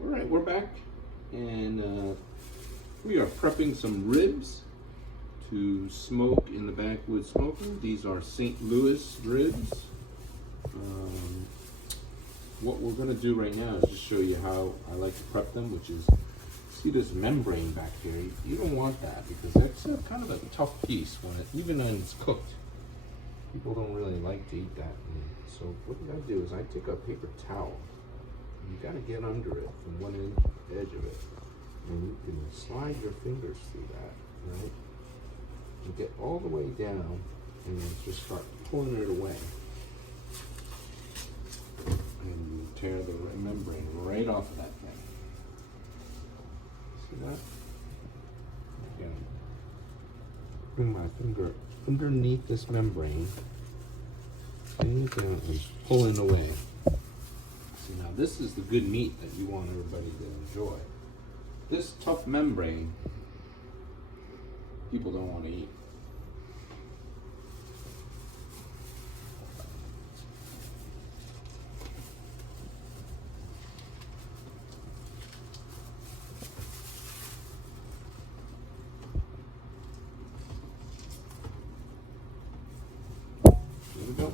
All right, we're back, and we are prepping some ribs to smoke in the Backwoods smoker. These are St. Louis ribs. What we're going to do right now is just show you how I like to prep them, which is, see this membrane back here? You don't want that because that's kind of a tough piece even when it's cooked. People don't really like to eat that. So what you got to do is I take a paper towel. You got to get under it from one edge of it, and you can slide your fingers through that, right? You get all the way down, and then just start pulling it away, and you tear the membrane right off of that thing. See that? Again, bring my finger underneath this membrane, and down and pulling away. See, now this is the good meat that you want everybody to enjoy. This tough membrane, people don't want to eat. There we go.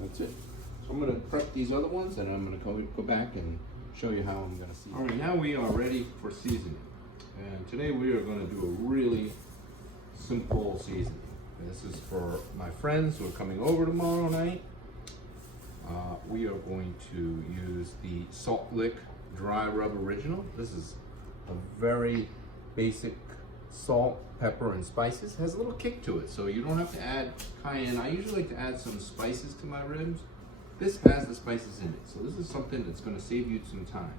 That's it. So I'm going to prep these other ones, and I'm going to go back and show you how I'm going to season. All right, now we are ready for seasoning. And today we are going to do a really simple seasoning. This is for my friends who are coming over tomorrow night. We are going to use the Salt Lick Dry Rub Original. This is a very basic salt, pepper, and spices. It has a little kick to it, so you don't have to add cayenne. I usually like to add some spices to my ribs. This has the spices in it, so this is something that's going to save you some time.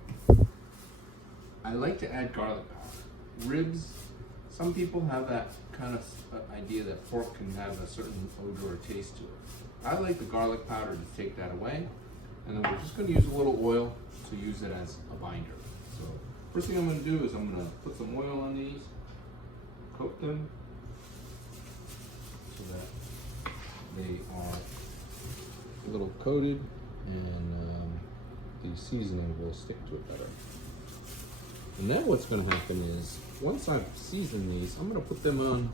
I like to add garlic powder. Ribs, some people have that kind of idea that pork can have a certain odor or taste to it. I like the garlic powder to take that away, and then we're just going to use a little oil to use it as a binder. So first thing I'm going to do is I'm going to put some oil on these, coat them so that they are a little coated, and the seasoning will stick to it better. And then what's going to happen is, once I've seasoned these, I'm going to put them on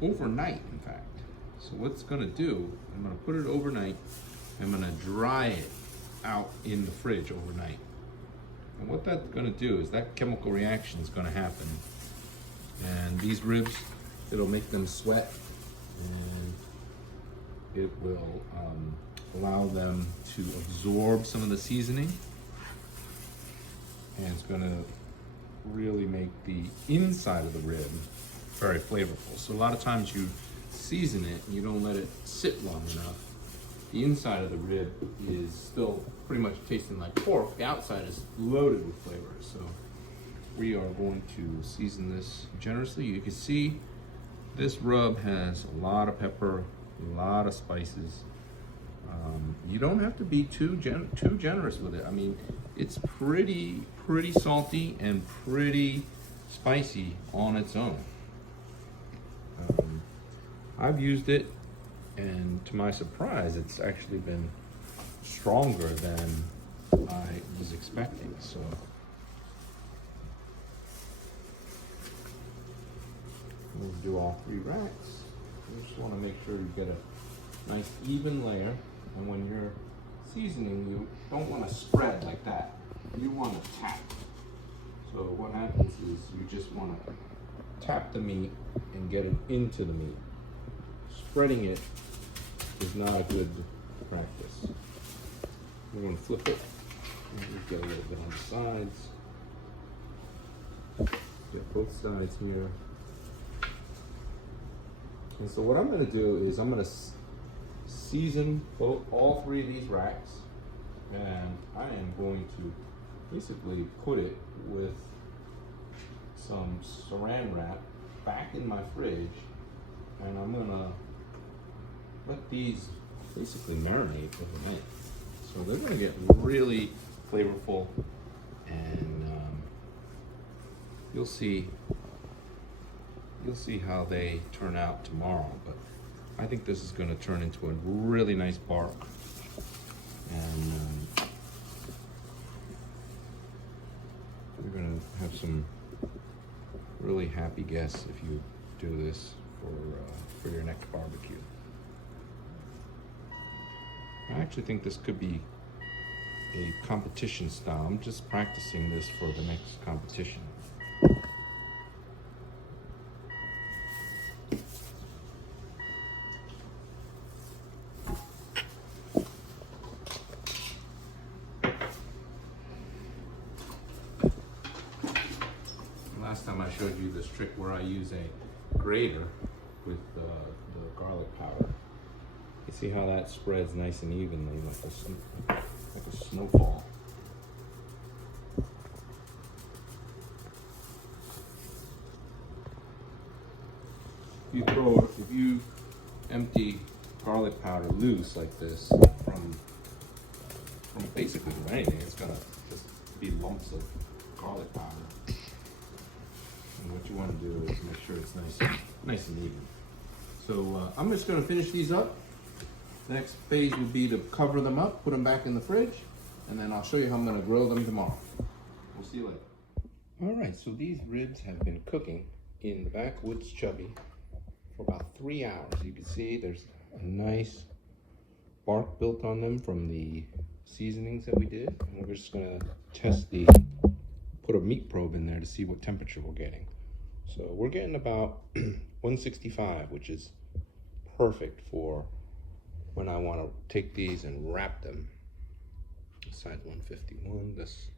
overnight, in fact. So what's going to do, I'm going to put it overnight, I'm going to dry it out in the fridge overnight. And what that's going to do is that chemical reaction is going to happen. And these ribs, it'll make them sweat, and it will allow them to absorb some of the seasoning, and it's going to really make the inside of the rib very flavorful. So a lot of times you season it and you don't let it sit long enough. The inside of the rib is still pretty much tasting like pork. The outside is loaded with flavor. So we are going to season this generously. You can see this rub has a lot of pepper, a lot of spices. You don't have to be too generous with it. I mean, it's pretty salty and pretty spicy on its own. I've used it, and to my surprise, it's actually been stronger than I was expecting. So we'll do all 3 racks. You just want to make sure you get a nice even layer, and when you're seasoning, you don't want to spread like that. You want to tap. So what happens is you just want to tap the meat and get it into the meat. Spreading it is not a good practice. We're going to flip it, and we get a little bit on the sides. Get both sides here. And so what I'm going to do is I'm going to season all 3 of these racks, and I am going to basically put it with some saran wrap back in my fridge, and I'm going to let these basically marinate overnight. So they're going to get really flavorful, and you'll see how they turn out tomorrow. But I think this is going to turn into a really nice bark, and You're gonna have some really happy guests if you do this for your next barbecue. I actually think this could be a competition style. I'm just practicing this for the next competition. Last time I showed you this trick where I use a grater with the garlic powder. You see how that spreads nice and evenly like a snowfall. If you empty garlic powder loose like this from basically anything, it's gonna just be lumps of garlic powder. And what you want to do is make sure it's nice and even. So I'm just going to finish these up. The next phase would be to cover them up, put them back in the fridge, and then I'll show you how I'm going to grill them tomorrow. We'll see you later. All right, so these ribs have been cooking in the Backwoods Chubby for about 3 hours. You can see there's a nice bark built on them from the seasonings that we did. And we're just going to put a meat probe in there to see what temperature we're getting. So we're getting about 165, which is perfect for when I want to take these and wrap them. This side 151, this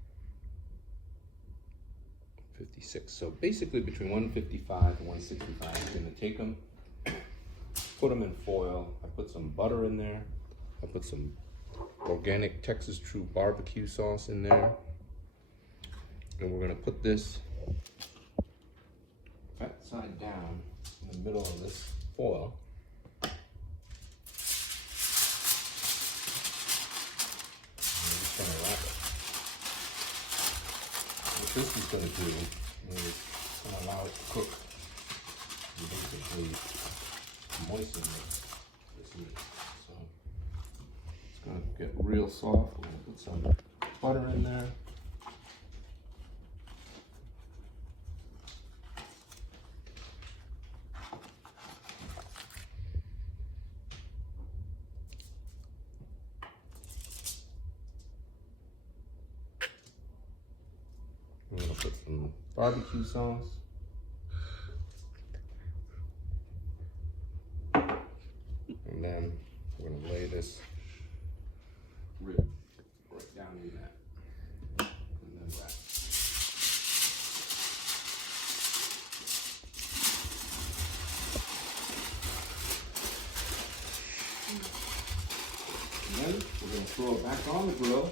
56. So basically between 155 and 165, I'm going to take them, put them in foil. I put some butter in there. I put some organic Texas True barbecue sauce in there. And we're going to put this fat side down in the middle of this foil. And we're just going to wrap it. What this is going to do is going to allow it to cook and basically moisten this meat. So it's going to get real soft. We're going to put some butter in there. I'm going to put some barbecue sauce. And then we're going to lay this rib right down in that. And then wrap. And then we're going to throw it back on the grill,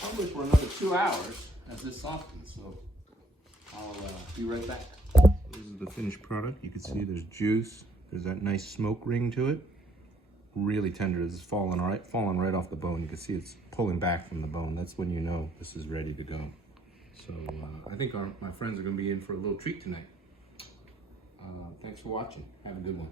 probably for another 2 hours as this softens. So I'll be right back. This is the finished product. You can see there's juice. There's that nice smoke ring to it. Really tender. This is falling right off the bone. You can see it's pulling back from the bone. That's when you know this is ready to go. So I think my friends are going to be in for a little treat tonight. Thanks for watching. Have a good one.